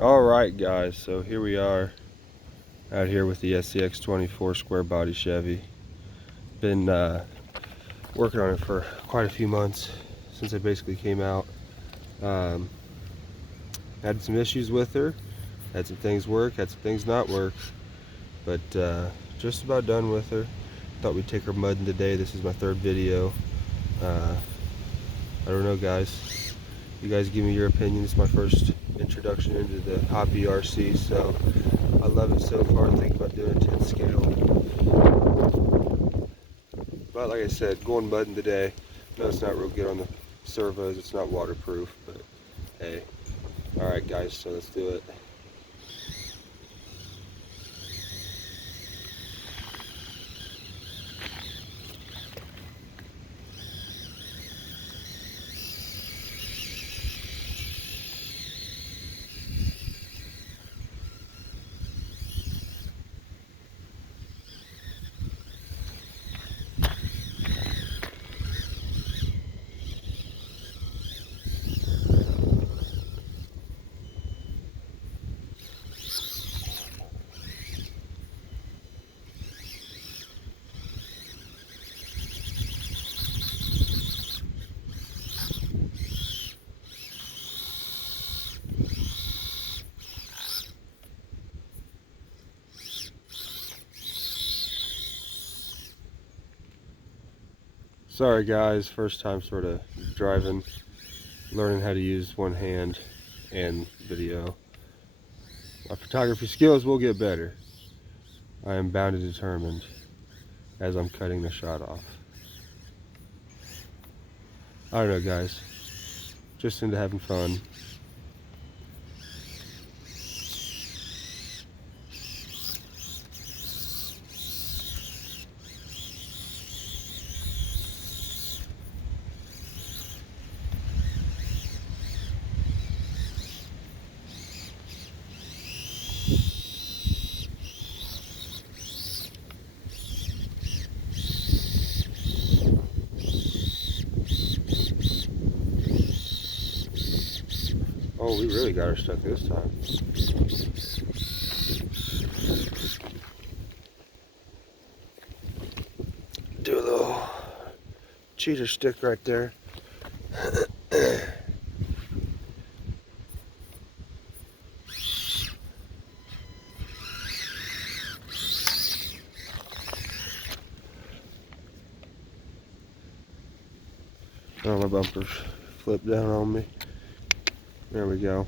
Alright guys, so here we are out here with the SCX24 square body Chevy. Been working on it for quite a few months since it basically came out. Had some issues with her, had some things work, had some things not work, but just about done with her. Thought we'd take her mudding today. This is my third video. I don't know guys, you guys give me your opinion. It's my first introduction into the hobby RC, so I love it so far. Think about doing a 10 scale. But like I said, going mudding today. No, it's not real good on the servos. It's not waterproof, but hey. Alright guys, so let's do it. Sorry guys, first time sort of driving, learning how to use one hand and video. My photography skills will get better. I am bound and determined as I'm cutting the shot off. I don't know guys, just into having fun. Oh, we really got her stuck this time. Do a little cheater stick right there. Oh, my bumper's flipped down on me. There we go.